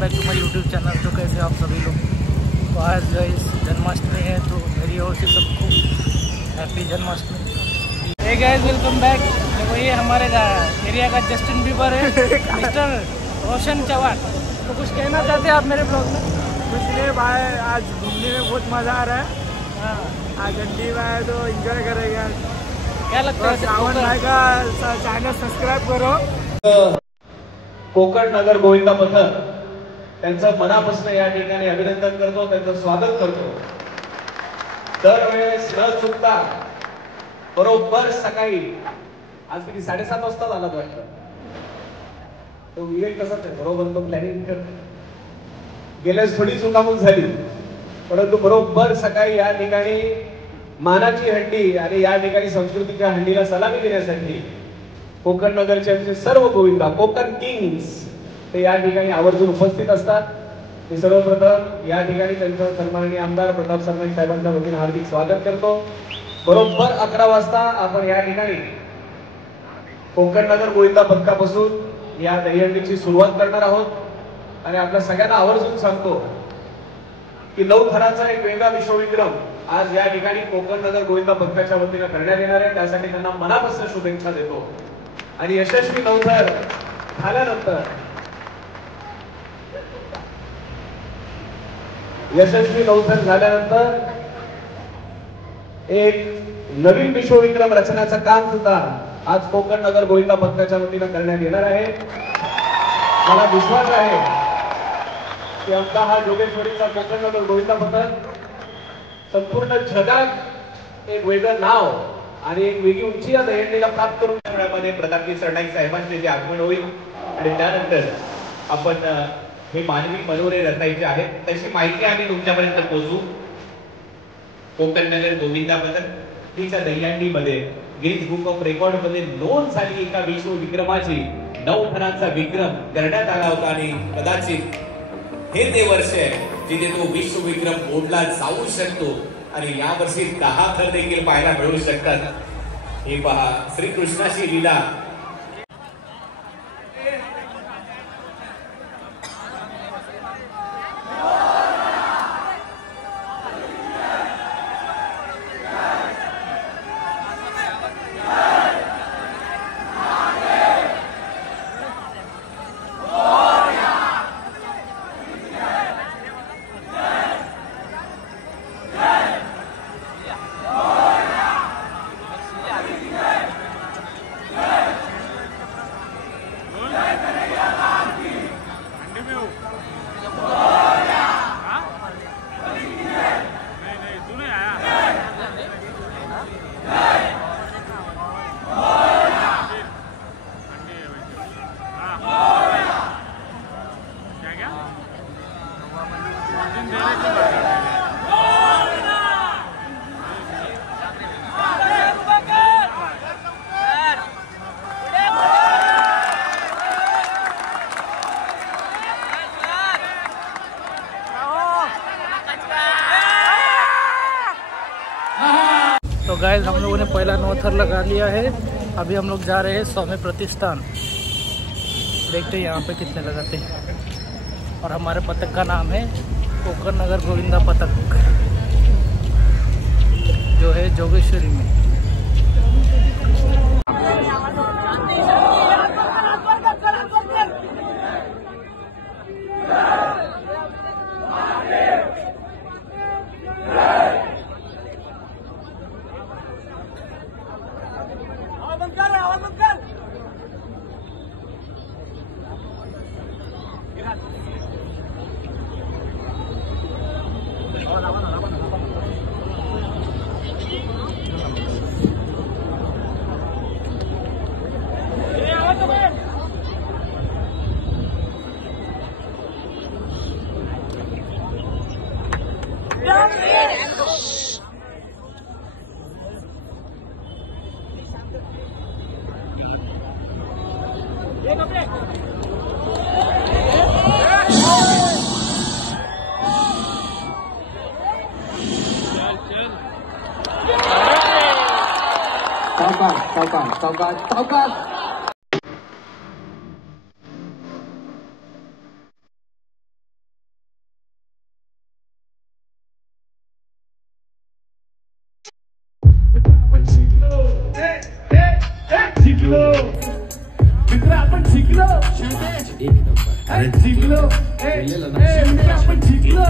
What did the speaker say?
Back to my YouTube channel. तो कैसे आप सभी लोग। तो आज गाइस जन्माष्टमी है, तो मेरी ओर से सबको happy Janmashtami. Hey guys welcome back. तो ये हमारे एरिया का जस्टिन बीबर है मिस्टर रोशन चौहान। तो कुछ कहना चाहते हैं आप मेरे ब्लॉग में? कुछ नहीं भाई, आज घूमने में बहुत मज़ा आ रहा है। हाँ, आज घंटी में आए तो एंजॉय करेगा। क्या लगता है सावन भाई का चैनल सब्सक्राइब करो। कोकण नगर गोविंदा पथक त्यांचं मनापासून या ठिकाणी अभिनंदन करतो, त्यांचं स्वागत करतो। दरवेळेस न चुकता बरोबर सकाळी आज किती 7:30 वाजता झाला वाटतं तो विवेक कसा ते बरोबर तो प्लॅनिंग करतो। गेल्यास थोडी चुकामुक झाली, परंतु बरोबर सकाळी या ठिकाणी मानाची हंडी आणि या ठिकाणी संस्कृतीच्या हंडीला सलामी देण्यासाठी कोकण नगरचे आमचे सर्व गोविंदा कोकण किंग्स ते या ठिकाणी आवर्जून उपस्थित असतात। मी सर्वप्रथम या ठिकाणी त्यांचं सन्माननीय आमदार प्रताप सरनाईक साहेबांच्या वतीने हार्दिक स्वागत करतो। बरोबर 11 वाजता आपण या ठिकाणी कोकण नगर गोविंदा पथकापासून या दहीहंडीची सुरुवात करणार आहोत आणि आपल्या सगळ्यांना आवर्जून सांगतो की 9 थराचा एक वेगळा विश्वविक्रम आज या ठिकाणी कोकण नगर गोविंदा पथकाच्या वतीने करण्यात येणार आहे। त्यासाठी त्यांना मनापासून शुभेच्छा देतो आणि यशस्वी 9 थर झाल्यानंतर एक नवीन विश्वविक्रम रचण्याचं काम सुद्धा आज कोकण नगर गोविंदा पथकाच्या वतीने करण्यात येणार आहे। मला विश्वास आहे की आमचा हा जोगेश्वरीचा कोकण नगर गोविंदा पथक संपूर्ण जगात एक वेगळं नाव आणि एक वेगळी उंची या दहीहंडीला प्राप्त करून त्यामध्ये प्रतापजी सरनाईक साहेबांचे जे आगमन होईल आणि त्यानंतर आपण हे मानवी मनोरे रचायचे आहेत त्याची माहिती आम्ही तुमच्यापर्यंत पोहोचू। कोकण नगर गोविंदा पथक हिच्या दहीहंडीमध्ये गिनीज बुक ऑफ रेकॉर्ड मध्ये नोंद झाली एका विश्वविक्रमाची 9 थरांचा विक्रम करण्यात आला होता आणि कदाचित हे ते वर्ष आहे जिथे तो विश्वविक्रम मोडला जाऊ शकतो आणि यावर्षी 10 थर देखील पाहायला मिळू शकतात। हे पहा श्रीकृष्णाची लीला। तो गाइस हम लोगों ने पहला 9 थर लगा लिया है। अभी हम लोग जा रहे हैं स्वामी प्रतिष्ठान, देखते हैं यहाँ पे कितने लगाते हैं। और हमारे पथक का नाम है कोकण नगर गोविंदा पथक, जो है जोगेश्वरी में। सावकाश जिंकलो एक नंबर जिंकलो आपण जिंकलो